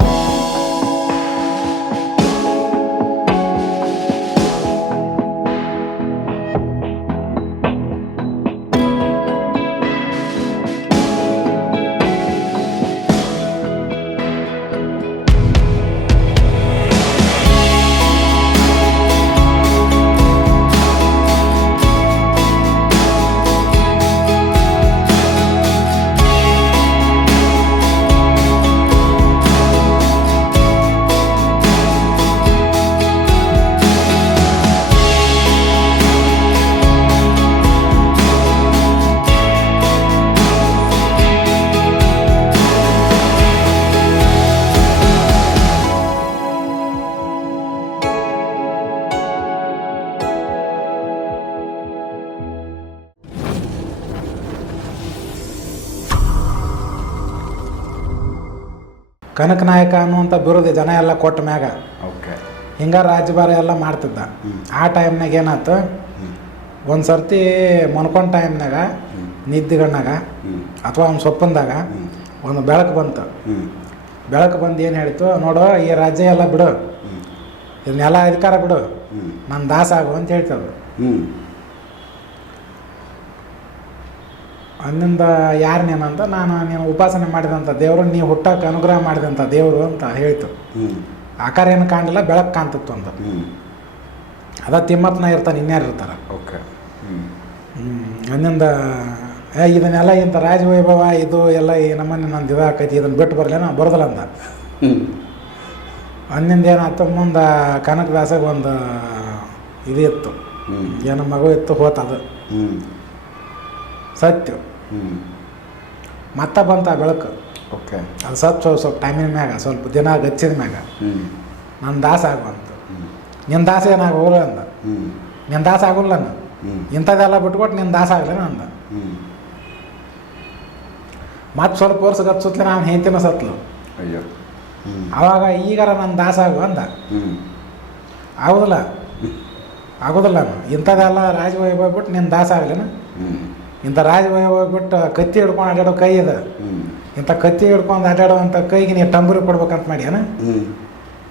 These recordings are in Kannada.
you ಕನಕ ನಾಯಕ ಅನ್ನುವಂಥ ಬಿರುದು ಜನ ಎಲ್ಲ ಕೊಟ್ಟ ಮ್ಯಾಗ. ಓಕೆ. ಹಿಂಗ ರಾಜ್ಯಭಾರ ಎಲ್ಲ ಮಾಡ್ತಿದ್ದ. ಆ ಟೈಮ್ನಾಗ ಏನಾಯ್ತು ಒಂದು ಸರ್ತಿ ಮನ್ಕೊಂಡ್ ಟೈಮ್ನಾಗ ನಿದ್ದೆಗಣ್ಣಾಗ ಅಥವಾ ಅವ್ನ ಸೊಪ್ಪಂದಾಗ ಒಂದು ಬೆಳಕು ಬಂತು. ಬೆಳಕು ಬಂದು ಏನು ಹೇಳ್ತು ನೋಡು ಈ ರಾಜ್ಯ ಎಲ್ಲ ಬಿಡು. ಇದನ್ನೆಲ್ಲ ಅಧಿಕಾರ ಬಿಡು. ನಾನು ನನ್ನ ದಾಸ ಆಗು ಅಂತ ಹೇಳ್ತದ ಹ್ಞೂ ಅಂದಿಂದ ಯಾರು ನೀನಂತ ನಾನು ನೀನು ಉಪಾಸನೆ ಮಾಡಿದಂಥ ದೇವರು ನೀವು ಹುಟ್ಟಕ್ಕೆ ಅನುಗ್ರಹ ಮಾಡಿದಂಥ ದೇವರು ಅಂತ ಹೇಳ್ತು. ಆಕಾರ ಏನು ಕಾಣಲಿಲ್ಲ ಬೆಳಕು ಕಾಣ್ತಿತ್ತು ಅಂತ. ಅದ ತಿಮ್ಮತ್ನ ಇರ್ತಾನೆ ಇನ್ಯಾರು ಇರ್ತಾರೆ? ಓಕೆ. ಅಂದಿಂದ ಇದನ್ನೆಲ್ಲ ಇಂಥ ರಾಜವೈಭವ ಇದು ಎಲ್ಲ ಈ ನಮ್ಮನೆ ನಂದು ಇದಾಕೈತಿ ಇದನ್ನು ಬಿಟ್ಟು ಬರಲೇನ ಬರೋದಿಲ್ಲ ಅಂತ ಅಂದಿಂದ ಏನಾಯ್ತು ಮುಂದೆ ಕನಕದಾಸಗೆ ಒಂದು ಇದು ಇತ್ತು. ಏನೋ ಮಗು ಇತ್ತು ಹೋತದು. ಸತ್ಯ. ಮತ್ತೆ ಬಂತ ಬೆಳಕು. ಓಕೆ. ಅದು ಸ್ವಲ್ಪ ಸ್ವಲ್ಪ ಸ್ವಲ್ಪ ಟೈಮಿನ ಮ್ಯಾಗ ಸ್ವಲ್ಪ ದಿನ ಗಚ್ಚಿದ ಮ್ಯಾಗ. ನನ್ನ ದಾಸ ಆಗುವಂತ. ಹ್ಞೂ ನಿನ್ನ ದಾಸ ಏನಾಗ ಹೋಗಲ್ಲ ಅಂದ. ನಿನ್ನ ದಾಸ ಆಗೋಲ್ಲ ನಾನು ಇಂಥದ್ದೆಲ್ಲ ಬಿಟ್ಕೊಟ್ಟು ನಿನ್ನ ದಾಸ ಆಗಲೇನ ಅಂದ. ಮತ್ತೆ ಸ್ವಲ್ಪ ವರ್ಷ ಗಚ್ಚುತ್ತಲೇ ನಾನು ಹೇಳ್ತೀನ ಸತ್ಲು. ಅಯ್ಯೋ. ಆವಾಗ ಈಗಾರ ನನ್ನ ದಾಸ ಆಗು ಅಂದ. ಆಗೋದಿಲ್ಲ. ಆಗೋದಿಲ್ಲ ನಾನು ಇಂಥದ್ದೆಲ್ಲ ರಾಜ ಬಿಟ್ಟು ನಿನ್ನ ದಾಸ ಆಗಲೇನ ಇಂಥ ರಾಜ ಬಿಟ್ಟು ಕತ್ತಿ ಹಿಡ್ಕೊಂಡು ಆಟಾಡೋ ಕೈ ಇದೆ. ಇಂಥ ಕತ್ತಿ ಹಿಡ್ಕೊಂಡು ಅಡ್ಯಾಡೋವಂಥ ಕೈಗೆ ನೀವು ತಂಬೂರಿ ಕೊಡ್ಬೇಕಂತ ಮಾಡಿ ಏನ? ಹ್ಞೂ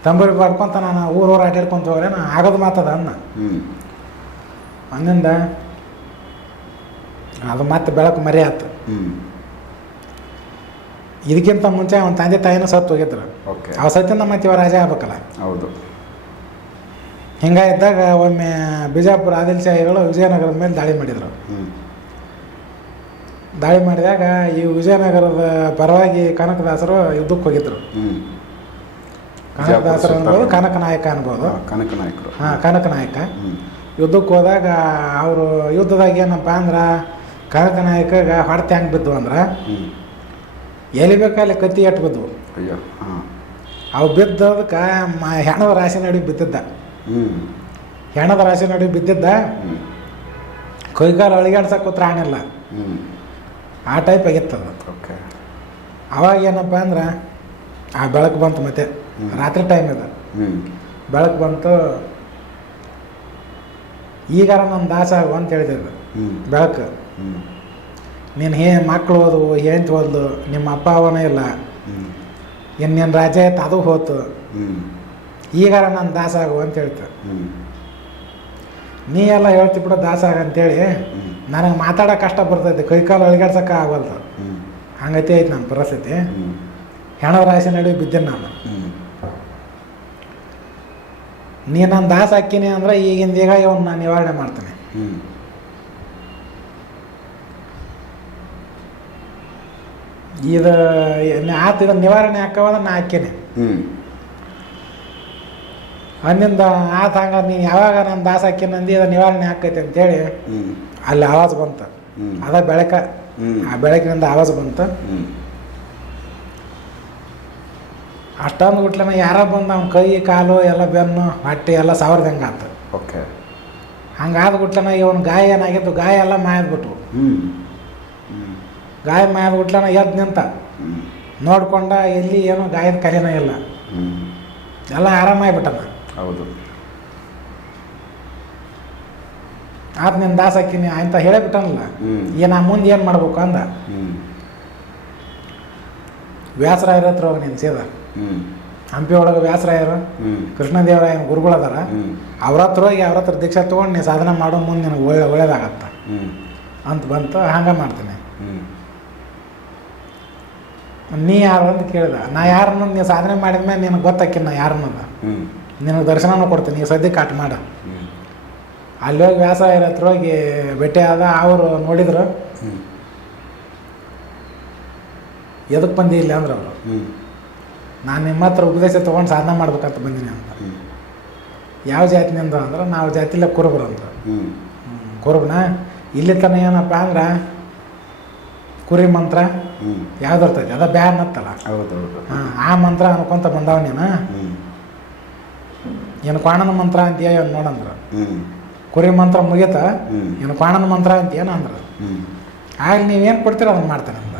ತಂಬೂರಿ ಪಡ್ಕೊಂತ ನಾನು ಊರು ಆಟಾಡ್ಕೊಂತ ಹೋಗ್ರೆ ನಾನು ಆಗೋದು ಮಾತದ ಅನ್ನ. ಅಂದಿಂದ ಅದು ಮತ್ತೆ ಬೆಳಕು ಮರಿ ಆತು. ಇದಕ್ಕಿಂತ ಮುಂಚೆ ಅವನ ತಂದೆ ತಾಯಿನೂ ಸತ್ತು ಹೋಗಿದ್ರು. ಓಕೆ. ಅವ ಸತ್ತಿಂದ ಮತ್ತೆ ಇವ ರಾಜ ಆಗ್ಬೇಕಲ್ಲ. ಹೌದು. ಹಿಂಗಾಗಿದ್ದಾಗ ಒಮ್ಮೆ ಬಿಜಾಪುರ ಆದಿಲ್ ಶಾಹಿಗಳು ವಿಜಯನಗರದ ಮೇಲೆ ದಾಳಿ ಮಾಡಿದರು. ದಾಳಿ ಮಾಡಿದಾಗ ಈ ವಿಜಯನಗರದ ಪರವಾಗಿ ಕನಕದಾಸರು ಯುದ್ಧಕ್ಕೆ ಹೋಗಿದ್ರು. ಕನಕದಾಸರು ಅನ್ಬೋದು ಕನಕ ನಾಯಕ ಅನ್ಬೋದು. ಕನಕ ನಾಯಕರು ಹಾಂ ಕನಕ ನಾಯಕ ಯುದ್ಧಕ್ಕೆ ಹೋದಾಗ ಅವರು ಯುದ್ಧದಾಗ ಏನಪ್ಪ ಅಂದ್ರೆ ಕನಕ ನಾಯಕಗೆ ಹೊಡೆತ ಹೆಂಗೆ ಬಿದ್ದು ಅಂದ್ರೆ ಎಲ್ಲಿ ಬೇಕಲ್ಲಿ ಕತ್ತಿ ಎಟ್ಟು ಬಿದ್ವು. ಅಯ್ಯೋ ಹಾಂ. ಅವು ಬಿದ್ದದಕ್ಕೆ ಮ ಹೆಣದ ರಾಶಿ ನಡುವೆ ಬಿದ್ದಿದ್ದ. ಹೆಣದ ರಾಶಿ ನಡುವೆ ಬಿದ್ದಿದ್ದ. ಕೈಕಾಲು ಅಳಿಗಾಡ್ಸಕ್ಕೆ ಕೂತ್ರ ಹ್ಞೂ ಆ ಟೈಪ್ ಆಗಿತ್ತದ ಓಕೆ ಅವಾಗ ಏನಪ್ಪ ಅಂದ್ರೆ ಆ ಬೆಳಕು ಬಂತು ಮತ್ತೆ. ರಾತ್ರಿ ಟೈಮ್ ಇದೆ. ಬೆಳಕು ಬಂತು. ಈಗಾರ ನನ್ನ ದಾಸ ಆಗು ಅಂತ ಹೇಳಿದ್ರು. ಬೆಳಕು. ನೀನು ಹೇ ಮಕ್ಳು ಹೋದವು ಹೆಂಡ್ತಿ ಓದ್ಲು ನಿಮ್ಮ ಅಪ್ಪ ಅವನ ಇಲ್ಲ. ಇನ್ನೇನು ಇನ್ನು ನಿನ್ನ ರಾಜ್ಯ ಐತೆ ಅದು ಹೋತು. ಈಗಾರ ನನ್ನ ದಾಸ ಆಗು ಅಂತ ಹೇಳ್ತು ನೀ ಎಲ್ಲ ಹೇಳ್ತಿ ಬಿಡು ದಾಸ ಆಗ ಅಂತೇಳಿ. ಹ್ಞೂ ನನಗೆ ಮಾತಾಡೋಕೆ ಕಷ್ಟ ಬರ್ತೈತಿ ಕೈ ಕಾಲು ಆಗವಲ್ದು. ಆಗಲ್ದು ಹಂಗತಿ ಐತೆ ನನ್ನ ಪರಿಸ್ಥಿತಿ. ಹೆಣ ರಾಶಿ ನಡುವೆ ಬಿದ್ದೀನಿ ನಾನು. ನೀ ನನ್ನ ದಾಸ ಹಾಕಿನಿ ಅಂದ್ರೆ ಈಗಿಂದ ಈಗ ಇವನ್ನ ನಾನು ನಿವಾರಣೆ ಮಾಡ್ತೇನೆ. ಇದು ಆತು ಇದನ್ನು ನಿವಾರಣೆ ಹಾಕವಂದ್ರೆ ನಾ ಹಾಕಿನಿ. ಅಂದಿಂದ ಆತ ಹಂಗ ನೀನು ಯಾವಾಗ ನನ್ನ ದಾಸ ಹಾಕಿನಂದು ಇದನ್ನು ಇದು ನಿವಾರಣೆ ಹಾಕೈತೆ ಅಂತೇಳಿ ಅಲ್ಲಿ ಆವಾಜ್ ಬಂತು. ಅದ ಬೆಳಕ ಆ ಬೆಳಕಿನಿಂದ ಆವಾಜ್ ಬಂತು. ಅಷ್ಟೊಂದು ಗುಟ್ಲನ ಯಾರ ಬಂದ ಅವ್ನ ಕೈ ಕಾಲು ಎಲ್ಲ ಬೆನ್ನು ಹೊಟ್ಟೆ ಎಲ್ಲ ಸಾವಿರದಂಗೆ ಆತು. ಓಕೆ. ಹಂಗಾದ ಗುಟ್ಲನ ಇವನ್ ಗಾಯ ಏನಾಗಿತ್ತು ಗಾಯ ಎಲ್ಲ ಮಾಯದ್ಬಿಟ್ವು ಗಾಯ ಮಾಯದ ಗುಟ್ಲನ ಎದ್ದು ನಿಂತ. ನೋಡ್ಕೊಂಡ ಎಲ್ಲಿ ಏನೋ ಗಾಯದ ಕಲಿನ ಇಲ್ಲ. ಎಲ್ಲ ಎಲ್ಲ ಆರಾಮಾಗಿಬಿಟ್ಟನ ಹೌದು. ಆತ ನಿನ್ನ ದಾಸ ಹಾಕಿನಿ ಅಂತ ಹೇಳಿಬಿಟ್ಟನಲ್ಲ ಹ್ಞೂ ಈ ನಾ ಮುಂದೆ ಏನು ಮಾಡ್ಬೇಕು ಅಂದ? ವ್ಯಾಸರಾಯರ ಹತ್ರ ಹೋಗಿ ನೀನು ಸೇದ. ಹ್ಞೂ ಹಂಪಿ ಒಳಗೆ ವ್ಯಾಸರಾಯರು ಕೃಷ್ಣದೇವರಾಯ ಕೃಷ್ಣದೇವರಾಯನ ಗುರುಗಳದಾರ ಹ್ಞೂ ಅವ್ರ ಹತ್ರ ಹೋಗಿ ಅವ್ರ ಹತ್ರ ದೀಕ್ಷಾ ತೊಗೊಂಡು ನೀ ಸಾಧನೆ ಮಾಡೋ ಮುಂದೆ ನಿನಗೆ ಒಳ್ಳೆ ಒಳ್ಳೇದಾಗತ್ತ. ಅಂತ ಬಂತು ಹಂಗೆ ಮಾಡ್ತೀನಿ. ನೀ ಯಾರು ಅಂತ ಕೇಳಿದ. ನಾ ಯಾರನ್ನ ನೀ ಸಾಧನೆ ಮಾಡಿದ್ಮೇಲೆ ನಿನಗೆ ಗೊತ್ತಾಕಿನ ನಾ ಯಾರನ್ನದ? ನಿನಗೆ ದರ್ಶನನೂ ಕೊಡ್ತೀನಿ ಈಗ ಸದ್ಯಕ್ಕೆ ಕಾಟ್ ಮಾಡ. ಅಲ್ಲಿ ಹೋಗಿ ವ್ಯಾಸಾಯರ ಹತ್ರ ಹೋಗಿ ಭೇಟಿ ಆದ ಅವರು ನೋಡಿದ್ರು. ಎದಕ್ಕೆ ಬಂದಿ ಇಲ್ಲ ಅಂದ್ರೆ ಅವರು. ನಾನು ನಿಮ್ಮ ಹತ್ರ ಉಪದೇಶ ತೊಗೊಂಡು ಸಾಧನೆ ಮಾಡ್ಬೇಕಂತ ಬಂದೀನಿ ಅಂತ. ಯಾವ ಜಾತಿನಿಂದ ಅಂದ್ರೆ ನಾವು ಜಾತಿಲೇ ಕುರುಬರು ಅಂತ ಕುರುಬನ? ಇಲ್ಲಿ ತನ ಏನಪ್ಪ ಅಂದ್ರೆ ಕುರಿ ಮಂತ್ರ ಯಾವ್ದು ಇರ್ತೈತಿ? ಅದ ಬ್ಯಾನ್ ಅತ್ತಲ್ಲ ಹಾಂ ಆ ಮಂತ್ರ ಅನ್ಕೊಂತ ಬಂದವ ನೀನು ಏನು ಕ್ವಾಣನ ಮಂತ್ರ ಅಂತ ಹೇಳಿ ನೋಡಂದ್ರು? ಕುರಿ ಮಂತ್ರ ಮುಗಿತ ಏನು ಪಾಣನ ಮಂತ್ರ ಅಂತ ಏನು ಅಂದ್ರೆ. ಆಗಲಿ ಆಗ ನೀವೇನು ಕೊಡ್ತೀರ ಅದನ್ನು ಮಾಡ್ತಾನೆ ಅಂತ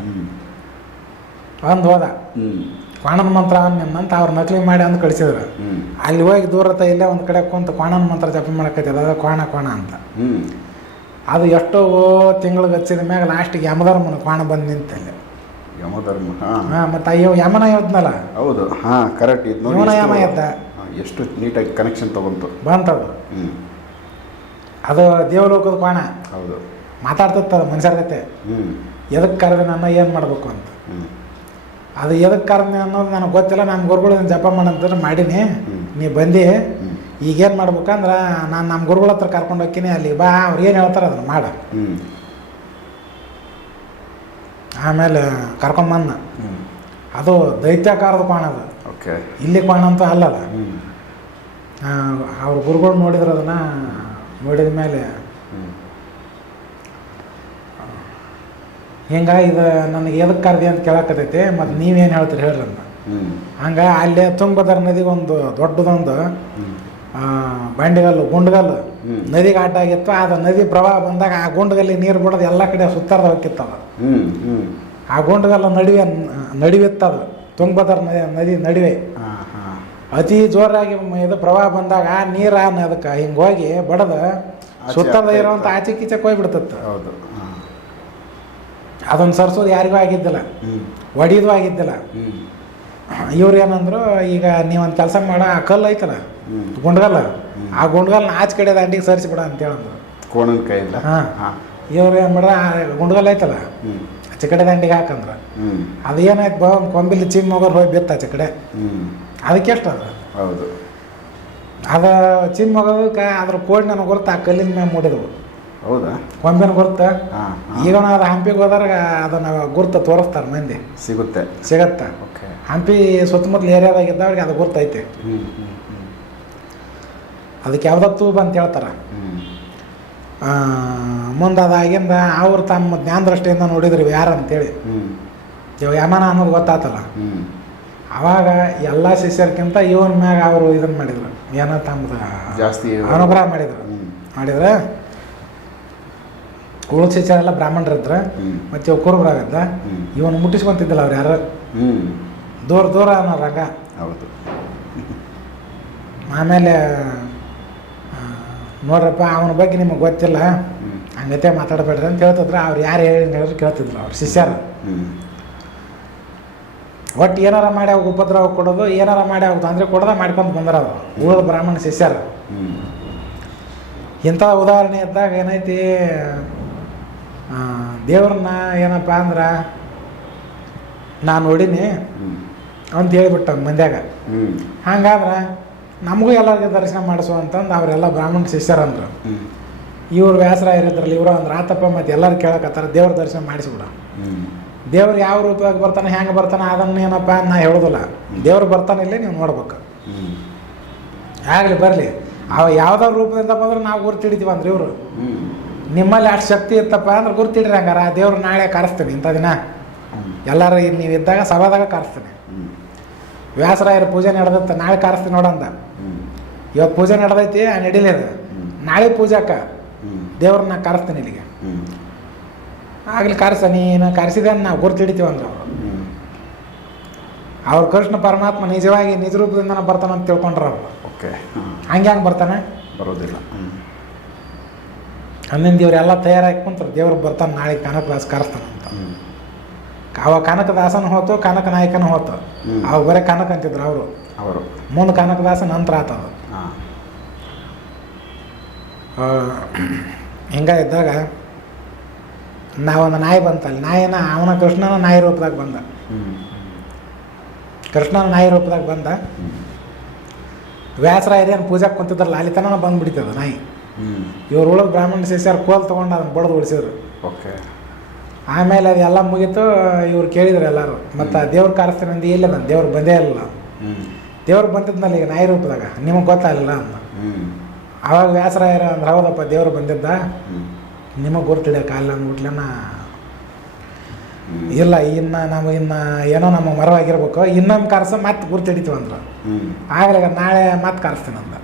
ಒಂದು ಹೋದ. ಕ್ವಾಣನ ಮಂತ್ರ ನಿನ್ನಂತ ಅವ್ರ ನಕಲಿ ಮಾಡಿ ಅಂದು ಕಳಿಸಿದ್ರು. ಅಲ್ಲಿ ಹೋಗಿ ದೂರತ ಇಲ್ಲೇ ಒಂದು ಕಡೆ ಕುಂತು ಕ್ವಾಣನ ಮಂತ್ರ ಜಪ ಮಾಡಕೈತಿ ಅದ ಕ್ವಾಣ ಕ್ವಾಣ ಅಂತ. ಅದು ಎಷ್ಟೋ ತಿಂಗಳಿಗೆ ಹಚ್ಚಿದ ಮ್ಯಾಗ ಲಾಸ್ಟಿಗೆ ಯಮಧರ್ಮನ ಕ್ವಾಣ ಬಂದು ನಿಂತಲ್ಲಿ ಯಮಧರ್ಮ ಹಾಂ. ಮತ್ತು ಅಯ್ಯೋ ಯಮನ ಇದ್ನಲ್ಲ ಹೌದು ಹಾಂ ಕರೆಕ್ಟ್ ಇದು ಯಮ ಇದ್ದ ಎಷ್ಟು ನೀಟಾಗಿ ಕನೆಕ್ಷನ್ ತಗೊಂತು. ಬಂತದು. ಹ್ಞೂ ಅದು ದೇವಲೋಕದ ಬಾಣ. ಹೌದು. ಮಾತಾಡ್ತಿತ್ತದ ಮನುಷ್ಯರ ಕತೆ ಎದಕ್ಕೆ ಕರೆದೆ ನನ್ನ ಏನು ಮಾಡಬೇಕು ಅಂತ. ಅದು ಎದಕ್ಕೆ ಕರೆದೆ ಅನ್ನೋದು ನನಗೆ ಗೊತ್ತಿಲ್ಲ ನಾನು ಗುರುಗಳು ಜಪ ಮಾಡಂತಂದ್ರೆ ಮಾಡೀನಿ. ನೀ ಬಂದು. ಈಗೇನು ಮಾಡ್ಬೇಕಂದ್ರೆ ನಾನು ನಮ್ಮ ಗುರುಗಳ ಹತ್ರ ಕರ್ಕೊಂಡು ಹೋಗ್ತೀನಿ ಅಲ್ಲಿ ಬಾ ಅವ್ರು ಏನು ಹೇಳ್ತಾರೆ ಅದನ್ನು ಮಾಡ. ಆಮೇಲೆ ಕರ್ಕೊಂಬಂದ ಬಂದ. ಅದು ದೈತ್ಯಾಕಾರದ ಕೋಣ ಅದು. ಓಕೆ. ಇಲ್ಲಿ ಕೋಣ ಅಂತ ಅಲ್ಲ ಅವ್ರ ಗುರುಗಳು ನೋಡಿದ್ರೆ ಅದನ್ನು ನೋಡಿದ ಮೇಲೆ ಹಿಂಗ ಇದು ನನಗೆ ಎದಕ್ಕೆ ಕರ್ದಿ ಅಂತ ಕೇಳಕತ್ತೈತಿ ಮತ್ತು ನೀವೇನು ಹೇಳ್ತೀರಿ ಹೇಳ್ರಿ ಅಂತ. ಹಂಗ ಅಲ್ಲೇ ತುಂಗಭದ್ರ ನದಿಗೆ ಒಂದು ದೊಡ್ಡದೊಂದು ಬಂಡೆಗಲ್ಲು ಗುಂಡ್ಗಲ್ಲು. ನದಿಗೆ ಆಟ ಆಗಿತ್ತು. ಅದು ನದಿ ಪ್ರವಾಹ ಬಂದಾಗ ಆ ಗುಂಡಗಲ್ಲಿ ನೀರು ಬಿಡೋದು ಎಲ್ಲ ಕಡೆ ಸುತ್ತಾರ್ದ ಹೋಗಿತ್ತದ ಆ ಗುಂಡ್ಗಲ್ಲ ನಡುವೆ ನಡುವಿತ್ತದು ತುಂಗಭದ್ರ ನದಿ ನಡುವೆ. ಅತಿ ಜೋರಾಗಿ ಇದು ಪ್ರವಾಹ ಬಂದಾಗ ಆ ನೀರು ಅದಕ್ಕೆ ಹಿಂಗೆ ಹೋಗಿ ಬಡದ ಸುತ್ತದ ಇರೋವಂಥ ಇತ್ತು. ಆಚೆ ಕೀಚೆ ಹೋಗ್ಬಿಡ್ತತ್ತು. ಹೌದು. ಅದನ್ನು ಸರ್ಸೋದು ಯಾರಿಗೂ ಆಗಿದ್ದಿಲ್ಲ. ಒಡಿದು ಆಗಿದ್ದಿಲ್ಲ. ಇವ್ರು ಏನಂದ್ರು ಈಗ ನೀವೊಂದು ಕೆಲಸ ಮಾಡೋ ಆ ಕಲ್ಲು ಐತಲ್ಲ ಗುಂಡ್ಗಲ್ಲ ಆ ಗುಂಡ್ಗಲ್ನ ಆಚೆ ಕಡೆ ದಂಡಿಗೆ ಸರಿಸಿಬಿಡ ಅಂತ ಹೇಳಂದ್ರು ಕೋಣನ ಕೈಯಿಂದ? ಹಾಂ. ಇವ್ರು ಏನು ಮಾಡ್ರ ಆ ಗುಂಡ್ಗಲ್ ಐತಲ್ಲ ಆಚೆ ಕಡೆ ದಂಡಿಗೆ ಹಾಕಂದ್ರ. ಅದೇನಾಯ್ತು ಅದು ಏನಾಯ್ತು ಬಾ ಒಂದು ಕೊಂಬಿಲಿ ಚಿಮ್ಮ ಹೋಗೋರು ಹೋಗಿ ಬಿತ್ತ ಆಚೆ ಕಡೆ. ಅದಕ್ಕೆ ಎಷ್ಟು ಅದು? ಹೌದು. ಅದು ಚಿನ್ನ ಮಗಕ್ಕೆ ಅದ್ರ ಕೋಡ್ ನನಗೆ ಗೊತ್ತ ಆ ಕಲ್ಲಿನ ಮೇಲೆ ಮೂಡಿದವು. ಹೌದಾ? ಕೊಂಬೆನ ಗುರುತ. ಹಾಂ ಈಗ ಅದು ಹಂಪಿಗೆ ಹೋದಾಗ ಅದನ್ನ ಗುರ್ತು ತೋರಿಸ್ತಾರೆ ಮಂದಿ. ಸಿಗುತ್ತೆ. ಸಿಗತ್ತೆ. ಓಕೆ. ಹಂಪಿ ಸುತ್ತಮುತ್ತಲ ಏರಿಯಾದಾಗಿದ್ದವ್ರಿಗೆ ಅದು ಗುರ್ತೈತೆ ಅದಕ್ಕೆ ಯಾವ್ದತ್ತು ಬಂತ ಹೇಳ್ತಾರೆ. ಮುಂದೆ ಅದಾಗಿಂದ ಅವ್ರು ತಮ್ಮ ಜ್ಞಾನ ದೃಷ್ಟಿಯಿಂದ ನೋಡಿದ್ರು ಯಾರಂತೇಳಿ. ಯಾರು ಅಂತೇಳಿ ಯಮನ ಅನ್ನೋದು ಗೊತ್ತಾತಲ್ಲ. ಅವಾಗ ಎಲ್ಲ ಶಿಷ್ಯರ್ಕಿಂತ ಇವನ್ ಮ್ಯಾಗ ಅವರು ಇದನ್ನ ಮಾಡಿದ್ರು. ಏನೋ ತಮ್ಮದು ಜಾಸ್ತಿ ಅನುಗ್ರಹ ಮಾಡಿದ್ರು. ಮಾಡಿದ್ರೆ ಉಳಿದ ಶಿಷ್ಯರೆಲ್ಲ ಬ್ರಾಹ್ಮಣರಿದ್ರ ಹ್ಞೂ ಮತ್ತೆ ಇವ್ ಕುರುಬರಾಗಿದ್ದ ಇವನು ಮುಟ್ಟಿಸ್ಕೊಂತಿದ್ದಿಲ್ಲ ಅವ್ರು ಯಾರು? ದೂರ ದೂರ ಅನ್ನೋ ರಂಗ. ಹೌದು. ಆಮೇಲೆ ನೋಡ್ರಪ್ಪ ಅವನ ಬಗ್ಗೆ ನಿಮಗೆ ಗೊತ್ತಿಲ್ಲ. ಹಂಗತೆ ಮಾತಾಡಬೇಡ್ರಿ ಅಂತ ಹೇಳ್ತಿದ್ರು. ಅವ್ರು ಯಾರು ಹೇಳಿ ಹೇಳಿದ್ರು ಕೇಳ್ತಿದ್ರು ಅವ್ರು ಶಿಷ್ಯರು. ಒಟ್ಟು ಏನಾರ ಮಾಡಿ ಅವಾಗ ಉಪದ್ರವ ಕೊಡೋದು ಏನಾರ ಮಾಡಿ ಆಗುತ್ತೆ ತೊಂದರೆ ಕೊಡೋದ ಮಾಡ್ಕೊಂಡು ಬಂದ್ರ ಅದು ಉಳಿದ ಬ್ರಾಹ್ಮಣ ಶಿಷ್ಯರು. ಇಂಥ ಉದಾಹರಣೆ ಇದ್ದಾಗ ಏನೈತಿ ದೇವ್ರನ್ನ ಏನಪ್ಪ ಅಂದ್ರೆ ನಾನು ನೋಡೀನಿ ಅಂತ ಹೇಳಿಬಿಟ್ಟ ಮಂದ್ಯಾಗ. ಹಂಗಾದ್ರೆ ನಮಗೂ ಎಲ್ಲರಿಗೆ ದರ್ಶನ ಮಾಡಿಸು ಅಂತಂದು ಅವರೆಲ್ಲ ಬ್ರಾಹ್ಮಣ ಶಿಷ್ಯರಂದ್ರು. ಅಂದರು ಇವ್ರು ಇರೋದ್ರಲ್ಲಿ ಇವರು ಅಂದ್ರೆ ಆತಪ್ಪ ಮತ್ತು ಎಲ್ಲರೂ ಕೇಳಕತ್ತಾರ ದೇವ್ರ ದರ್ಶನ ಮಾಡಿಸ್ಬಿಡ. ದೇವ್ರು ಯಾವ ರೂಪವಾಗಿ ಬರ್ತಾನೆ ಹೆಂಗೆ ಬರ್ತಾನೆ, ಅದನ್ನ ಏನಪ್ಪ ನಾ ಹೇಳೋದಿಲ್ಲ. ದೇವ್ರು ಬರ್ತಾನೆ ಇಲ್ಲೇ ನೀವು ನೋಡ್ಬೇಕು. ಆಗಲಿ, ಬರಲಿ. ಅವ ಯಾವುದೋ ರೂಪದಿಂದ ಬಂದ್ರೆ ನಾವು ಗುರ್ತಿಡಿತೀವಿ ಅಂದ್ರೆ ಇವರು. ನಿಮ್ಮಲ್ಲಿ ಅಷ್ಟು ಶಕ್ತಿ ಇತ್ತಪ್ಪ ಅಂದ್ರೆ ಗುರ್ತಿಡ್ರಿ ಹಂಗಾರ, ಆ ದೇವ್ರು ನಾಳೆ ಕರೆಸ್ತೀನಿ ಇಂಥ ದಿನ. ಎಲ್ಲರ ನೀವು ಇದ್ದಾಗ ಸಭಾದಾಗ ಕರೆಸ್ತೀನಿ. ವ್ಯಾಸರಾಯರ ಪೂಜೆ ನಡೆದತ್ತ, ನಾಳೆ ಕರೆಸ್ತೀನಿ ನೋಡಂದ ಇವತ್ತು ಪೂಜೆ ನಡೆದೈತಿ ಹ್ಮ್. ನಾಳೆ ಪೂಜಾಕ ದೇವ್ರನ್ನ ಕರೆಸ್ತೀನಿ ಇಲ್ಲಿಗೆ. ಆಗ್ಲಿ ಕರೆಸ ನೀನು ಕರೆಸಿದೆ ನಾವು ಗುರ್ತು ಹಿಡಿತೀವಿ ಅಂದ್ರೆ. ಅವರು ಅವ್ರು ಕೃಷ್ಣ ಪರಮಾತ್ಮ ನಿಜವಾಗಿ ನಿಜ ರೂಪದಿಂದನೇ ಬರ್ತಾನೆ ಅಂತ ತಿಳ್ಕೊಂಡ್ರ ಅವ್ರು. ಓಕೆ ಹಂಗೆ ಹಂಗೆ ಬರ್ತಾನೆ? ಬರೋದಿಲ್ಲ. ಅಂದಿನ ದೇವರೆಲ್ಲ ದೇವ್ರು ಎಲ್ಲ ತಯಾರಾಗಿ ಕುಂತಾರೆ ದೇವ್ರು ಬರ್ತಾನೆ ನಾಳೆ ಕನಕ ಕ್ಲಾಸ್ ಕರೆಸ್ತಾನೆ ಅಂತ. ಅವ ಕನಕದಾಸನ ಹೋತು ಕನಕ ನಾಯಕನ ಹೋತು. ಅವಾಗ ಬರೀ ಕನಕ ಅಂತಿದ್ರು ಅವರು. ಅವರು. ಮುಂದೆ ಕನಕದಾಸ ನಂತರ ಆತದ ಹಿಂಗ ಇದ್ದಾಗ ನಾವೊಂದು ನಾಯಿ ಬಂತಲ್ಲಿ ನಾಯಿನ ಅವನ ಕೃಷ್ಣನ ನಾಯಿ ರೂಪದಾಗ ಬಂದ. ಕೃಷ್ಣನ ನಾಯಿ ರೂಪದಾಗ ಬಂದ. ವ್ಯಾಸರಾಯರೇನು ಪೂಜಾಕ್ಕೆ ಕುಂತಿದ್ರಲ್ಲ ಅಲ್ಲಿ ತನಕ ಬಂದ್ಬಿಡ್ತದ ನಾಯಿ. ಇವ್ರ ಉಳಿದ ಬ್ರಾಹ್ಮಣ ಶಿಷ್ಯರು ಕೋಲ್ ತೊಗೊಂಡು ಅದನ್ನ ಬಡ್ದು ಉಳಿಸಿದ್ರು. ಓಕೆ. ಆಮೇಲೆ ಅದೆಲ್ಲ ಮುಗೀತು ಇವ್ರು ಕೇಳಿದ್ರು ಎಲ್ಲರೂ ಮತ್ತು ದೇವ್ರ ಕಾರ್ಸ್ತೀನಿ ಅಂದು ಇಲ್ಲ ನಾನು ದೇವ್ರು ಬಂದೇ ಇಲ್ಲ. ದೇವ್ರು ಬಂದಿದ್ನಲ್ಲ ಈಗ ನಾಯಿ ರೂಪದಾಗ ನಿಮಗೆ ಗೊತ್ತಾಗಲಿಲ್ಲ ಅಂತ. ಆವಾಗ ವ್ಯಾಸರಾಯರ ಅಂದ್ರೆ ಹೌದಪ್ಪ ದೇವ್ರು ಬಂದಿದ್ದ. ನಿಮಗೆ ಕಾಲ ಅಂದ್ಬಿಟ್ಲೇನ ಹ್ಞೂ ಇಲ್ಲ ಇನ್ನು ನಾವು ಇನ್ನು ಏನೋ ನಮ್ಮ ಮರವಾಗಿರ್ಬೇಕು ಇನ್ನೊಂದು ಕಾರ್ಸ ಮತ್ತೆ ಗುರ್ತಿಡಿತೀವಿ ಅಂದ್ರೆ. ಆಗಲೇ ನಾಳೆ ಮತ್ತೆ ಕಾರ್ಸ್ತೀನಿ ಅಂದ.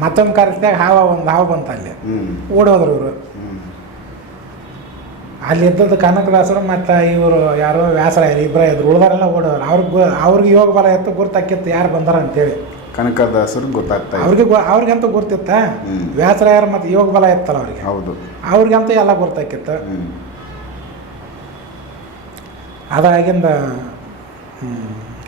ಮತ್ತೊಂದು ಕಾರ್ಸ್ದಾಗ ಹಾವ ಒಂದು ಹಾವು ಬಂತ ಅಲ್ಲಿ. ಓಡೋದ್ರು ಇವರು. ಅಲ್ಲಿ ಇದ್ದದ್ದು ಕನಕದಾಸರು ಮತ್ತು ಇವರು ಯಾರೋ ವ್ಯಾಸರ ಇಬ್ಬರ ಇದ್ರು ಉಳ್ದಾರೆಲ್ಲ ಓಡೋರು. ಅವ್ರಿಗೆ ಅವ್ರಿಗೆ ಯೋಗ ಬರ ಎತ್ತು ಗುರ್ತಾಕಿತ್ತು ಯಾರು ಬಂದಾರ ಅಂತೇಳಿ. ಕನಕದಾಸರು ಗೊತ್ತಾಗ್ತಾ ಇದೆ. ಅವ್ರಿಗೆ ಗೊ- ಅವ್ರಿಗಂತೂ ವ್ಯಾಸರಾಯರ ಹ್ಮ್. ವ್ಯಾಸರಾಯರು ಮತ್ತು ಯೋಗ ಬಲ ಇತ್ತಲ್ಲ ಅವ್ರಿಗೆ? ಹೌದು. ಅವ್ರಿಗಂತೂ ಎಲ್ಲ ಗೊತ್ತಾಕಿತ್ತ. ಅದಾಗಿಂದ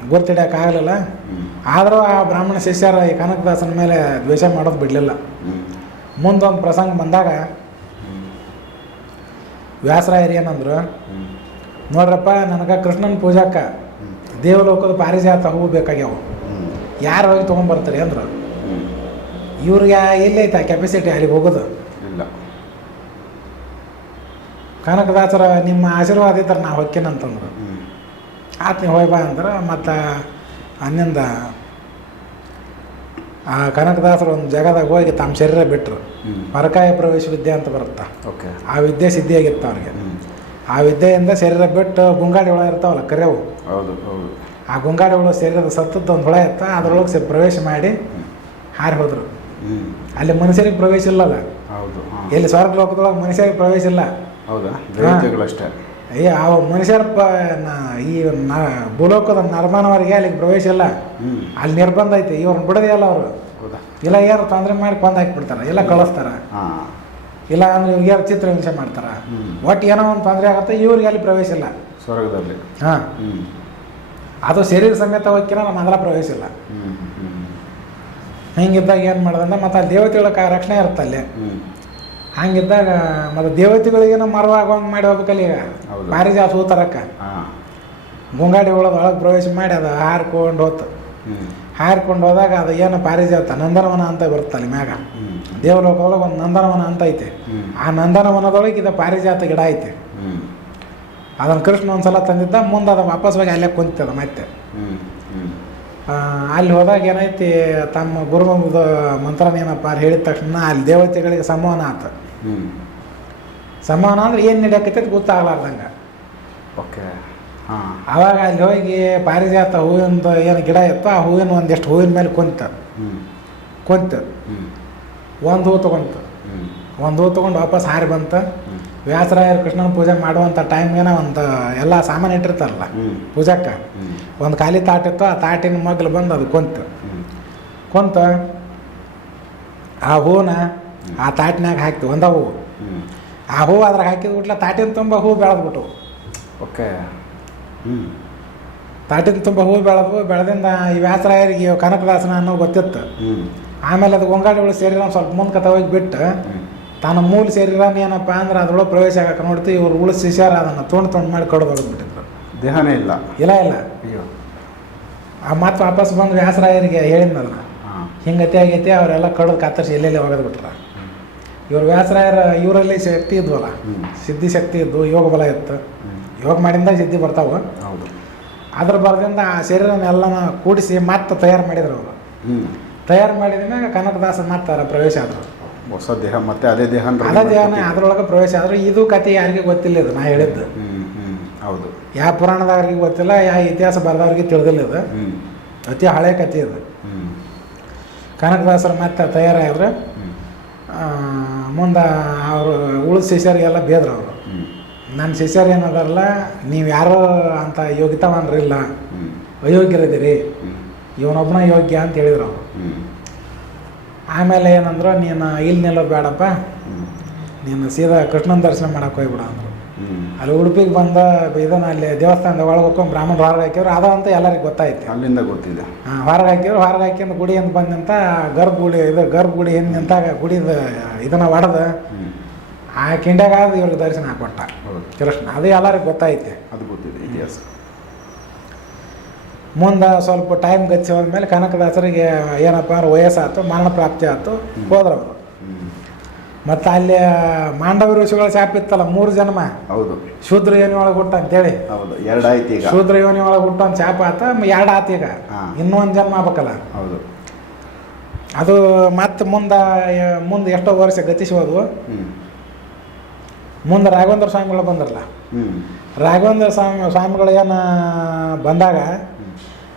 ಗುರ್ತಿಡೋಕ್ಕಾಗಲಿಲ್ಲ ಆಗಲಿಲ್ಲ. ಆದರೂ ಆ ಬ್ರಾಹ್ಮಣ ಶಿಷ್ಯರ ಈ ಕನಕದಾಸನ ಮೇಲೆ ದ್ವೇಷ ಮಾಡೋದು ಬಿಡಲಿಲ್ಲ. ಮುಂದೊಂದು ಪ್ರಸಂಗ ಬಂದಾಗ ವ್ಯಾಸರಾಯರು ಏನಂದ್ರು ನೋಡ್ರಪ್ಪ ನನಗೆ ಕೃಷ್ಣನ ಪೂಜಾಕ ದೇವಲೋಕದ ಪಾರಿಜಾತ ಹೂವು ಬೇಕಾಗ್ಯಾವ. ಯಾರು ಹೋಗಿ ತೊಗೊಂಬರ್ತಾರೆ ಅಂದ್ರೆ? ಇವ್ರಿಗೆ ಎಲ್ಲೈತೆ ಆ ಕೆಪಾಸಿಟಿ ಅಲ್ಲಿಗೆ ಹೋಗೋದು? ಇಲ್ಲ. ಕನಕದಾಸರ ನಿಮ್ಮ ಆಶೀರ್ವಾದ ಇದ್ರೆ ನಾ ಹೊಕ್ಕೇನಂತಂದ್ರು ಆತ ನೀವು ಹೋಗಿ ಬಾ ಅಂದ್ರೆ ಮತ್ತು ಅನ್ನಿಂದ ಆ ಕನಕದಾಸರು ಒಂದು ಜಾಗದಾಗ ಹೋಗಿ ತಮ್ಮ ಶರೀರ ಬಿಟ್ಟರು ಪರಕಾಯ ಪ್ರವೇಶ ವಿದ್ಯೆ ಅಂತ ಬರುತ್ತಾ. ಓಕೆ. ಆ ವಿದ್ಯೆ ಸಿದ್ಧಿಯಾಗಿತ್ತು ಅವ್ರಿಗೆ. ಆ ವಿದ್ಯೆಯಿಂದ ಶರೀರ ಬಿಟ್ಟು ಗುಂಗಾಡಿ ಒಳಗೆ ಇರ್ತಾವಲ್ಲ ಕರೆವು. ಹೌದು ಹೌದು. ಆ ಗುಂಗಾಡಿ ಹುಳು ಸೇರಿದ ಸತ್ತದ್ದು ಒಂದು ಹುಳ ಇತ್ತ ಅದ್ರೊಳಗೆ ಸೇರಿ ಪ್ರವೇಶ ಮಾಡಿ ಹಾರಿ ಹೋದರು. ಅಲ್ಲಿ ಮನುಷ್ಯರಿಗೆ ಪ್ರವೇಶ ಇಲ್ಲಲ್ಲ ಹೌದು ಹಾಂ. ಎಲ್ಲಿ ಸ್ವರ್ಗ ಲೋಕದೊಳಗೆ ಮನುಷ್ಯರಿಗೆ ಪ್ರವೇಶ ಇಲ್ಲ. ಹೌದಾ? ಅಷ್ಟೇ ಅಯ್ಯ ಆ ಮನುಷ್ಯರ ಪ ಈ ನ ಭೂಲೋಕದ ನರ್ಮಾನವರಿಗೆ ಅಲ್ಲಿಗೆ ಪ್ರವೇಶ ಇಲ್ಲ. ಅಲ್ಲಿ ನಿರ್ಬಂಧ ಐತೆ ಇವ್ರನ್ನ ಬಿಡೋದೇ ಅಲ್ಲ ಅವರು. ಹೌದಾ? ಇಲ್ಲ ಯಾರು ತೊಂದರೆ ಮಾಡಿ ಕೊಂದು ಹಾಕಿಬಿಡ್ತಾರೆ ಇಲ್ಲ ಕಳಿಸ್ತಾರೆ. ಇಲ್ಲ ಅಂದ್ರೆ ಇವ್ರಿಗೆ ಯಾರು ಚಿತ್ರ ಹಿಂಸೆ ಮಾಡ್ತಾರ ಒಟ್ಟು ಏನೋ ಒಂದು ತೊಂದರೆ ಆಗುತ್ತೆ ಇವ್ರಿಗೆ ಅಲ್ಲಿ ಪ್ರವೇಶ ಇಲ್ಲ. ಸ್ವರ್ಗದಲ್ಲಿ. ಹಾಂ. ಅದು ಶರೀರ ಸಮೇತ ಹೋಗಿನ ನಮ್ಮ ಅದರ ಪ್ರವೇಶ ಇಲ್ಲ. ಹ್ಞೂ ಹ್ಞೂ ಹಿಂಗಿದ್ದಾಗ ಏನು ಮಾಡೋದಂದ್ರೆ ಮತ್ತು ಆ ದೇವತೆಗಳ ರಕ್ಷಣೆ ಇರುತ್ತೆ ಅಲ್ಲಿ. ಹ್ಞೂ ಹಂಗಿದ್ದಾಗ ಮತ್ತು ಮರವ ಆಗೋಂಗೆ ಮಾಡಿ ಹೋಗ್ಬೇಕಲ್ಲ ಈಗ. ಪಾರಿಜಾತ ಹೂ ತರಕ್ಕೆ ಹಾಂ. ಗುಂಗಾಡಿ ಒಳಗೆ ಒಳಗೆ ಪ್ರವೇಶ ಮಾಡಿ ಅದು ಹಾರ್ಕೊಂಡು ಹೋತು. ಹಾರ್ಕೊಂಡು ಹೋದಾಗ ಅದು ಏನು ಪಾರಿಜಾತ ನಂದನವನ ಅಂತ ಬರುತ್ತಲ್ಲಿ ಮ್ಯಾಗ. ದೇವಲೋಕ ಒಳಗೆ ಒಂದು ನಂದನವನ ಅಂತ ಐತೆ. ಆ ನಂದನವನದೊಳಗೆ ಇದು ಪಾರಿಜಾತ ಗಿಡ ಐತೆ. ಅದನ್ನು ಕೃಷ್ಣ ಒಂದ್ಸಲ ತಂದಿದ್ದ ಮುಂದೆ ಅದು ವಾಪಸ್ ಹೋಗಿ ಅಲ್ಲೇ ಕುಂತದ ಮತ್ತೆ. ಅಲ್ಲಿ ಹೋದಾಗ ಏನೈತಿ ತಮ್ಮ ಗುರುಮಂದ ಮಂತ್ರನ ಏನಪ್ಪ ಹೇಳಿದ ತಕ್ಷಣ ಅಲ್ಲಿ ದೇವತೆಗಳಿಗೆ ಸಮಾನ ಆತ. ಸಮಾನ ಅಂದ್ರೆ ಏನು ನಡೆಯಕತ್ತೈತೆ ಗೊತ್ತಾಗ್ಲಾರ್ದಂಗೆ. ಓಕೆ ಹಾಂ. ಅವಾಗ ಅಲ್ಲಿ ಹೋಗಿ ಪಾರಿಜಾತ ಹೂವಿಂದ ಏನು ಗಿಡ ಇತ್ತು ಆ ಹೂವಿನ ಒಂದಿಷ್ಟು ಹೂವಿನ ಮೇಲೆ ಕುಂತ. ಕುಂತ. ಒಂದು ಹೂ ತಗೊಂತ. ಒಂದು ಹೂ ತಗೊಂಡು ವಾಪಸ್ ಹಾರಿ ಬಂತು. ವ್ಯಾಸರಾಯರು ಕೃಷ್ಣನ ಪೂಜೆ ಮಾಡುವಂಥ ಟೈಮ್ಗೇನ ಒಂದು ಎಲ್ಲ ಸಾಮಾನು ಇಟ್ಟಿರ್ತಾರಲ್ಲ ಪೂಜಕ್ಕೆ. ಒಂದು ಖಾಲಿ ತಾಟಿತ್ತು ಆ ತಾಟಿನ ಮಗ್ಲು ಬಂದು ಅದು ಕುಂತು. ಕೊಂತ ಕುಂತ ಆ ಹೂನ ಆ ತಾಟಿನಾಗ ಹಾಕ್ತು ಒಂದ ಹೂವು. ಆ ಹೂವು ಅದ್ರಾಗ ಹಾಕಿದ ಬಿಟ್ಲ ತಾಟಿನ ತುಂಬ ಹೂ ಬೆಳೆದ್ಬಿಟ್ಟು ಓಕೆ. ಹ್ಞೂ ತಾಟಿನ ತುಂಬ ಹೂವು ಬೆಳೆದು ಬೆಳೆದಿಂದ ಈ ವ್ಯಾಸರಾಯರಿಗೆ ಕನಕದಾಸನ ಅನ್ನೋ ಗೊತ್ತಿತ್ತು. ಆಮೇಲೆ ಅದು ಗೊಂಗಾಡಿಗಳು ನಾವು ಸ್ವಲ್ಪ ಮುಂದ್ಕತ ಹೋಗಿ ಬಿಟ್ಟು. ತನ್ನ ಮೂಲ ಶರೀರನ ಏನಪ್ಪ ಅಂದ್ರೆ ಅದ್ರೊಳಗೆ ಪ್ರವೇಶ ಆಗಕ್ಕೆ ನೋಡ್ತೀವಿ ಇವ್ರು ಉಳಿಸ್ ಶಿಷ್ಯಾರ ಅದನ್ನು ತೊಗೊಂಡು ತೊಗೊಂಡು ಮಾಡಿ ಕಡ್ದು ಹೋಗ್ಬಿಟ್ಟಿದ್ರು ದೇಹನೇ ಇಲ್ಲ. ಇಲ್ಲ ಇಲ್ಲ. ಅಯ್ಯೋ. ಆ ಮತ್ತೆ ವಾಪಸ್ ಬಂದು ವ್ಯಾಸರಾಯರಿಗೆ ಹೇಳಿದ್ನಲ್ಲ. ಅದನ್ನ ಹಿಂಗತಿ ಆಗೈತಿ ಅವರೆಲ್ಲ ಕಡ್ದು ಕತ್ತರಿಸಿ ಎಲ್ಲೆಲ್ಲಿ ಒಗೆದು ಬಿಟ್ರ ಇವ್ರು ವ್ಯಾಸರಾಯರ ಇವರಲ್ಲಿ ಶಕ್ತಿ ಇದ್ವಲ್ಲ. ಸಿದ್ಧಿ ಶಕ್ತಿ ಇದ್ದು ಯೋಗ ಬಲ ಇತ್ತು. ಯೋಗ ಮಾಡಿಂದ ಸಿದ್ಧಿ ಬರ್ತಾವೆ. ಹೌದು. ಅದ್ರ ಬರದಿಂದ ಆ ಶರೀರನೆಲ್ಲನ ಕೂಡಿಸಿ ಮತ್ತೆ ತಯಾರು ಮಾಡಿದ್ರು ಅವರು. ತಯಾರು ಮಾಡಿದ ಮ್ಯಾಗ ಕನಕದಾಸ ಮತ್ತೆ ಪ್ರವೇಶ ಆದರು. ಹೊಸ ದೇಹ ಮತ್ತೆ ಅದೇ ದೇಹ ಅದೇ ದೇಹನ ಅದ್ರೊಳಗೆ ಪ್ರವೇಶ ಆದ್ರೆ ಇದು ಕತೆ ಯಾರಿಗೆ ಗೊತ್ತಿಲ್ಲ ಇದು ನಾ ಹೇಳಿದ್ದು. ಹೌದು. ಯಾವ ಪುರಾಣದವ್ರಿಗೆ ಗೊತ್ತಿಲ್ಲ ಯಾವ ಇತಿಹಾಸ ಬರೆದವ್ರಿಗೆ ತಿಳಿದಿಲ್ಲ ಇದು. ಅತಿ ಹಳೆ ಕತೆ ಇದು. ಕನಕದಾಸರು ಮತ್ತೆ ತಯಾರಾದ್ರೆ ಮುಂದೆ ಅವರು ಉಳಿದ ಶಿಷ್ಯರಿಗೆಲ್ಲ ಬೇದ್ರು ಅವರು. ನನ್ನ ಶಿಷ್ಯರು ಏನದಾರಲ್ಲ ನೀವು ಯಾರು ಅಂತ ಯೋಗ್ಯತಾವನ್ರಿಲ್ಲ ಅಯೋಗ್ಯರಿದ್ದೀರಿ. ಇವನೊಬ್ಬನ ಯೋಗ್ಯ ಅಂತ ಹೇಳಿದ್ರು ಅವರು. ಆಮೇಲೆ ಏನಂದ್ರು ನೀನು ಇಲ್ಲಿ ನಿಲ್ಲೋ ಬೇಡಪ್ಪ. ನೀನು ಸೀದಾ ಕೃಷ್ಣನ ದರ್ಶನ ಮಾಡಕ್ಕೆ ಹೋಗ್ಬಿಡ ಅಂದರು. ಅಲ್ಲಿ ಉಡುಪಿಗೆ ಬಂದ ಇದನ್ನ ಅಲ್ಲಿ ದೇವಸ್ಥಾನದ ಒಳಗೆ ಹೋಗ್ಕೊಂಡು ಬ್ರಾಹ್ಮಣ ಹೊರಗೆ ಹಾಕಿದ್ರು. ಅದ ಅಂತ ಎಲ್ಲರಿಗೂ ಗೊತ್ತಾಯ್ತು. ಅಲ್ಲಿಂದ ಗೊತ್ತಿದೆ. ಹಾಂ ಹೊರಗೆ ಹಾಕಿದ್ರು. ಹೊರಗೆ ಹಾಕಿಂದ ಗುಡಿ ಅಂತ ಬಂದಂತ ಗರ್ಭ ಗುಡಿ ಇದು ಗರ್ಭ ಗುಡಿ ಏನು ನಿಂತಾಗ ಗುಡಿದ ಇದನ್ನ ಒಡೆದು ಆ ಕಿಂಡಾಗ ಇವ್ರಿಗೆ ದರ್ಶನ ಹಾಕೊಟ್ಟ. ಕೃಷ್ಣ ಅದು ಎಲ್ಲರಿಗೂ ಗೊತ್ತಾಯ್ತು. ಅದು ಗೊತ್ತಿದೆ ಇತಿಹಾಸ. ಮುಂದೆ ಸ್ವಲ್ಪ ಟೈಮ್ ಗಚ್ಚಿ ಹೋದ್ಮೇಲೆ ಕನಕದಾಸರಿಗೆ ಏನಪ್ಪ ಅಂದ್ರೆ ವಯಸ್ಸಾಯ್ತು ಮರಣ ಪ್ರಾಪ್ತಿ ಆಯ್ತು ಹೋದ್ರು ಅವರು. ಹ್ಞೂ ಮತ್ತು ಅಲ್ಲಿ ಮಾಂಡವ ಋಷಿಗಳ ಶಾಪ ಇತ್ತಲ್ಲ ಮೂರು ಜನ್ಮ. ಹೌದು. ಶೂದ್ರ ಯೋನಿ ಒಳಗೆ ಹುಟ್ಟ ಅಂತೇಳಿ. ಹೌದು ಎರಡಾಯ್ತು ಈಗ. ಶೂದ್ರ ಯೋನಿ ಒಳಗೆ ಹುಟ್ಟ ಒಂದು ಶಾಪ ಆತ ಎರಡು ಆತ ಈಗ. ಇನ್ನೊಂದು ಜನ್ಮ ಆಗ್ಬೇಕಲ್ಲ. ಹೌದು. ಅದು ಮತ್ತೆ ಮುಂದೆ ಮುಂದೆ ಎಷ್ಟೋ ವರ್ಷ ಗತಿಸಿ ಹೋದ್ವು. ಮುಂದೆ ರಾಘವೇಂದ್ರ ಸ್ವಾಮಿಗಳು ಬಂದ್ರಲ್ಲ. ರಾಘವೇಂದ್ರ ಸ್ವಾಮಿ ಸ್ವಾಮಿಗಳು ಏನು ಬಂದಾಗ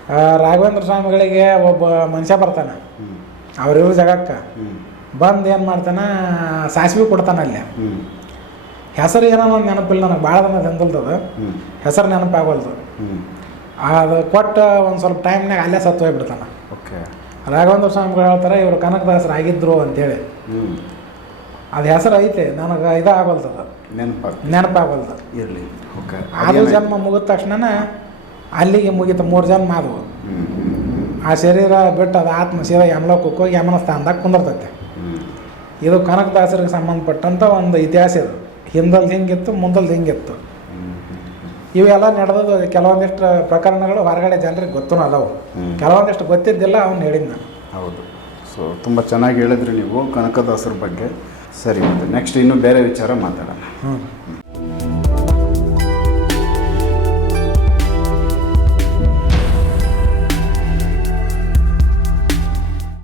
ರಾಘವೇಂದ್ರ ಸ್ವಾಮಿಗಳಿಗೆ ಒಬ್ಬ ಮನುಷ್ಯ ಬರ್ತಾನೆ. ಹ್ಞೂ ಜಗಕ್ಕ. ಬಂದು ಏನು ಮಾಡ್ತಾನೆ ಸಾಸಿವೆ ಕೊಡ್ತಾನೆ ಅಲ್ಲಿ. ಹೆಸರು ಏನೋ ಒಂದು ನೆನಪಿಲ್ಲ ನನಗೆ ಭಾಳ ದಿನ ತಂದಲ್ತದ ಹ್ಞೂ ಹೆಸರು ನೆನಪಾಗಲ್ದು. ಅದು ಕೊಟ್ಟು ಒಂದು ಸ್ವಲ್ಪ ಟೈಮ್ನಾಗ ಅಲ್ಲೇ ಸತ್ತು ಹೋಗ್ಬಿಡ್ತಾನೆ. ಓಕೆ. ರಾಘವೇಂದ್ರ ಸ್ವಾಮಿಗಳು ಹೇಳ್ತಾರೆ ಇವರು ಕನಕದಾಸರು ಆಗಿದ್ರು ಅಂತೇಳಿ. ಅದು ಹೆಸರು ಐತೆ ನನಗೆ ಇದಾಗಲ್ತದ ನೆನಪಾಗ ನೆನಪಾಗಲ್ದು. ಇರಲಿ. ಓಕೆ. ಅದು ಜನ್ಮ ಮುಗಿದ ತಕ್ಷಣ ಅಲ್ಲಿಗೆ ಮುಗೀತು ಮೂರು ಜನ ಆದವು. ಆ ಶರೀರ ಬಿಟ್ಟು ಅದು ಆತ್ಮ ಸೀದಾ ಯಮಲೋಕಕ್ಕೆ ಹೋಗಿ ಯಮನ ಸ್ಥಾನದಾಗ ಕುಂದಿರ್ತೈತೆ ಇದು ಕನಕದಾಸರಿಗೆ ಸಂಬಂಧಪಟ್ಟಂಥ ಒಂದು ಇತಿಹಾಸ ಇದು. ಹಿಂದಲ್ದು ಹಿಂಗಿತ್ತು ಮುಂದಲ್ದು ಹಿಂಗಿತ್ತು. ಇವೆಲ್ಲ ನಡೆದದ್ದು ಕೆಲವೊಂದಿಷ್ಟು ಪ್ರಕರಣಗಳು ಹೊರಗಡೆ ಜನರಿಗೆ ಗೊತ್ತೂ ಅದಾವು ಕೆಲವೊಂದಿಷ್ಟು ಗೊತ್ತಿದ್ದಿಲ್ಲ ಅವನು ಹೇಳಿದ್ದ ನಾನು ಹೌದು. ಸೊ ತುಂಬ ಚೆನ್ನಾಗಿ ಹೇಳಿದ್ರಿ ನೀವು ಕನಕದಾಸರ ಬಗ್ಗೆ. ಸರಿ ಮತ್ತೆ ನೆಕ್ಸ್ಟ್ ಇನ್ನೂ ಬೇರೆ ವಿಚಾರ ಮಾತಾಡೋಣ. ಹ್ಞೂ